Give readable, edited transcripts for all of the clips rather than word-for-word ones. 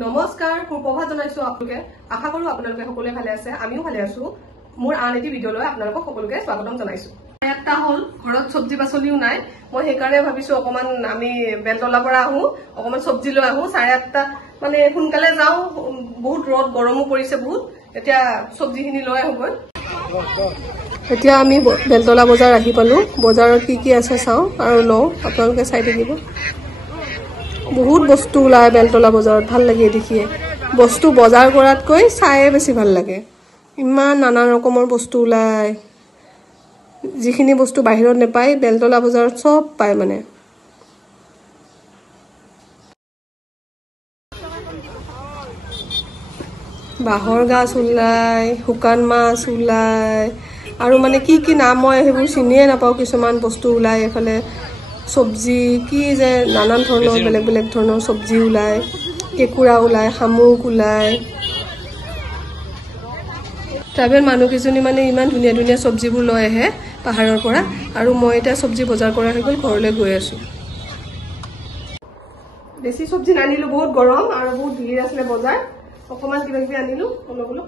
নমস্কাৰ সুপ্ৰভাত জনাইছো আপোনালোকে আশা কৰো আপোনালোকে সকলোৱে ভালে আছে আমিও ভালে আছো মোৰ আন এটি ভিডিঅলৈ আপোনালোকক সকলোকে স্বাগতম জনাইছো এটা হল ঘৰত সবজি পাচলিও নাই মই হেকাৰে ভাবিছো অকমান আমি বেলতলা পৰা আহো অকমান সবজি লৈ আহো 8:30 মানে সোনকালে যাও বহুত ৰদ গৰমও পৰিছে বহুত এতিয়া সবজিখিনি লৈ আহো এতিয়া আমি বেলতলা বজাৰ আহি পালো বজাৰত কি আছে চাও আৰু লও আপোনালোকে চাই থাকিব বহুত বস্তু ওলাই বেলতলা বজাৰত ভাল লাগে দেখিয়ে বস্তু বজাৰ কৰাতকৈ চায়ে বেছি ভাল লাগে ইমান নানা ৰকমৰ বস্তু ওলাই যিখিনি বস্তু বাহিৰত নেপায় বেলতলা বজাৰত সব পায় মানে বাহৰ গাছ ওলাই হুকান মাছ ওলাই আৰু মানে কি নাম মই হেবোৰ চিনিয়ে নাপাও কিছুমান বস্তু ওলাই এফালে সবজি কি যে নানান ধৰণৰ বেলেগ বেলেগ ধৰণৰ সবজি ওলাই কেকুৰা ওলাই হামুক ওলাই ট্ৰাভেল মানুহ কিজনী মানে ইমান ধুনীয়া ধুনীয়া সবজিবোৰ লৈ আহে পাহাৰৰ পৰা আৰু মই এটা সবজি বজাৰ কৰা হৈ গল ঘৰলৈ গৈ আছো বেছি সবজি নানিলো বহুত গৰম আৰু বহুত ভিৰ আছিল বজাৰ অকমান কিবা কিবি আনিলো অলপ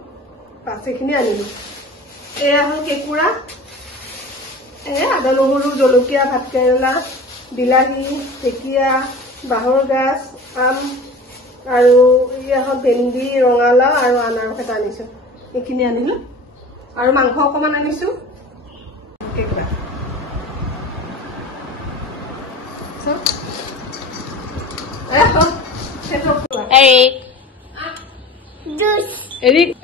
পাঁচখিনি আনিলো এয়া হল কেকুৰা আদা নহৰু জলকীয়া ভাতকেৰেলা বিলাহী ঢেকীয়া বাহৰ গাছ আম আৰু ইয়া হল ভেন্দি ৰঙালাও আৰু আনাৰস এটা আনিছো এইখিনি আনিলো আৰু মাংস অকমান আনিছো কেকুৰা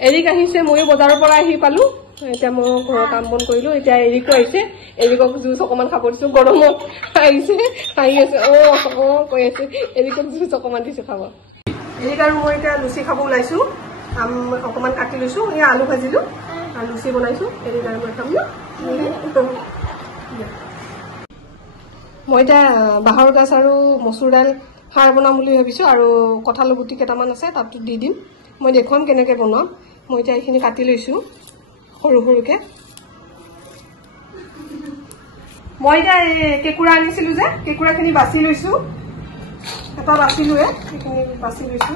এৰিক আহিছে ময়ো বজাৰৰ পৰা আহি পালো এতিয়া মই ঘৰৰ কাম বন কৰিলো এতিয়া এৰিকো আহিছে এৰিকক জুচ অকমান খাব দিছো গৰমত আহিছে আহি আছে কৈ আছে এৰিকক জুচ অকমান দিছো খাব এৰিক আৰু মই এতিয়া লুচি খাব ওলাইছো আম অকমান কাটি লৈছো এয়া আলু ভাজিলো আৰু লুচি বনাইছো এৰিক আৰু মই খাম মই এতিয়া বাহৰ গাছ আৰু মচুৰ দাইল খাৰ বনাম বুলি ভাবিছো আৰু কঁঠালৰ গুটি কেইটামান আছে তাত দি দিম মই দেখুৱাম কেনেকে বনাম মই এতিয়া এইখিনি কাটি লৈছো সৰু সৰুকে মই এতিয়া কেকুৰা আনিছিলো যে কেকুৰাখিনি বাছি লৈছো এটা বাছিলোৱে এইখিনি বাছি লৈছো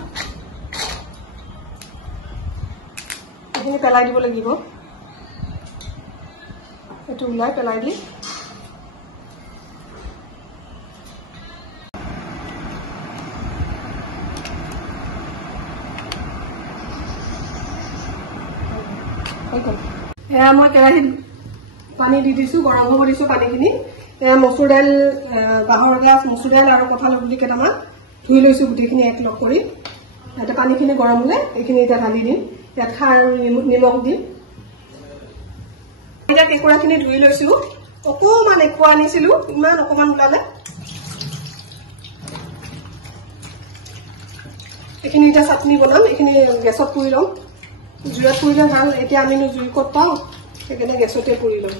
এইখিনি পেলাই দিব লাগিব এইটো ওলাই পেলাই দি এয়া মই কেৰাহীত পানী দি দিছো গৰম হ'ব দিছো পানীখিনি এয়া মচুৰ দাইল বাহৰ গাছ মচুৰ দাইল আৰু কঁঠালৰ গুটি কেইটামান ধুই লৈছো গোটেইখিনি এক লগ কৰি ইয়াতে পানীখিনি গৰম হলে এইখিনি এতিয়া ঢালি দিম ইয়াত খাৰ আৰু নিমখ দিম এতিয়া কেকুৰাখিনি ধুই লৈছো অকমান একোৱা আনিছিলো ইমান অকমান ওলালে এইখিনি এতিয়া চাটনি বনাম এইখিনি গেছত পুৰি ল'ম জুইত পুৰিলে ভাল এতিয়া আমি জুই ক'ত পাওঁ সেইকাৰণে গেছতে পুৰি ল'ম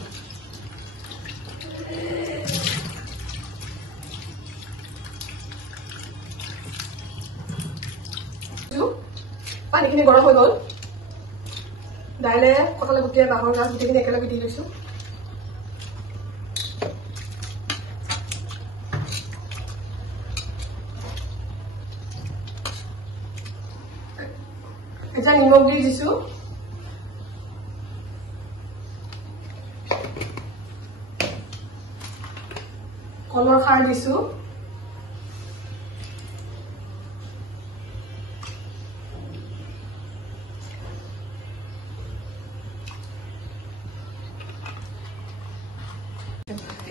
পানীখিনি গৰম হৈ গ'ল দাইলে কঁঠালৰ গুটিয়ে বাঁহৰ গাছ গোটেইখিনি একেলগে দি লৈছো এতিয়া নিমখ দি দিছো কলৰ খাৰ দিছো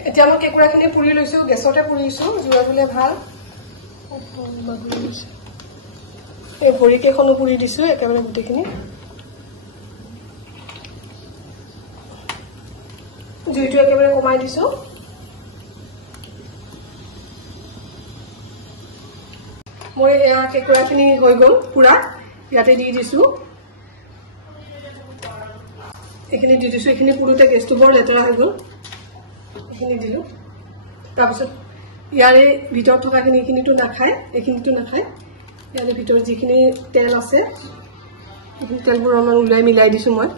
এতিয়া মই কেকুৰাখিনি পুৰি লৈছো গেছতে পুৰিছো জুইত হ'লে ভাল এই ভৰিকেইখনো পুৰি দিছো একেবাৰে গোটেইখিনি জুইটো একেবাৰে কমাই দিছো মই এয়া কেকুৰাখিনি হৈ গ'ল পুৰা ইয়াতে দি দিছো এইখিনি দি দিছো এইখিনি পুৰোতে গেছটো বৰ লেতেৰা হৈ গ'ল এইখিনি দিলো তাৰপিছত ইয়াৰে ভিতৰত থকাখিনি এইখিনিতো নাখায় এইখিনিতো নাখায় ইয়াৰে ভিতৰত যিখিনি তেল আছে এইখিনি তেলবোৰ অলপমান ওলাই মিলাই দিছো মই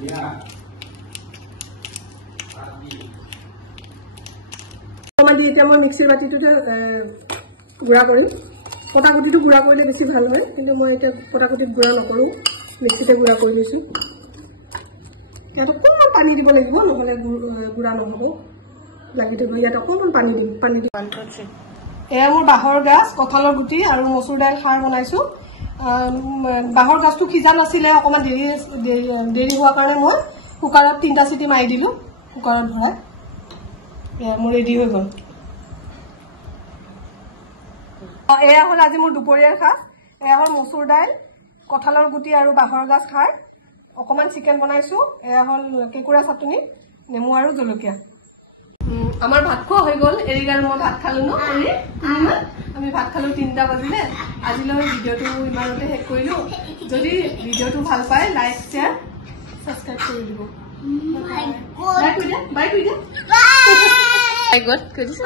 এতিয়া মই মিক্সিৰ বাতিটোতে গুড়া কৰিম কটাকুটিটো গুড়া কৰিলে বেছি ভাল হয় কিন্তু মই এতিয়া কটাকুটিত গুড়া নকৰোঁ মিক্সিতে গুড়া কৰি লৈছোঁ ইয়াত অকণমান পানী দিব লাগিব নহ'লে গুড়া নহ'ব লাগি থাকিব ইয়াত অকণমান পানী দিম এয়া মোৰ বাঁহৰ গাজ কঁঠালৰ গুটি আৰু মচুৰ দাইল খাৰ বনাইছোঁ বাঁহৰ গাজটো সিজা নাছিলে অকণমান দেৰি হোৱাৰ কাৰণে মই কুকাৰত 3টা চিটি মাৰি দিলোঁ কুকাৰত ভৰাই এয়া মোৰ ৰেডি হৈ গ'ল এয়া হ'ল আজি মোৰ দুপৰীয়াৰ সাজ এয়া হ'ল মচুৰ দাইল কঁঠালৰ গুটি আৰু বাঁহৰ গাজ খাৰ অকণমান চিকেন বনাইছোঁ এয়া হ'ল কেঁকুৰা চাটনি নেমু আৰু জলকীয়া আমাৰ ভাত খোৱা হৈ গ'ল এৰি আৰু মই ভাত খালোঁ ন আমি ভাত খালোঁ 3টা বাজিলে আজিলৈ ভিডিঅ'টো ইমানতে শেষ কৰিলোঁ যদি ভিডিঅ'টো ভাল পায় লাইক শ্বেয়াৰ ছাবস্ক্ৰাইব কৰি দিব বাই কৈ দে বাই কৈ দে বাই গড কৈ দিছে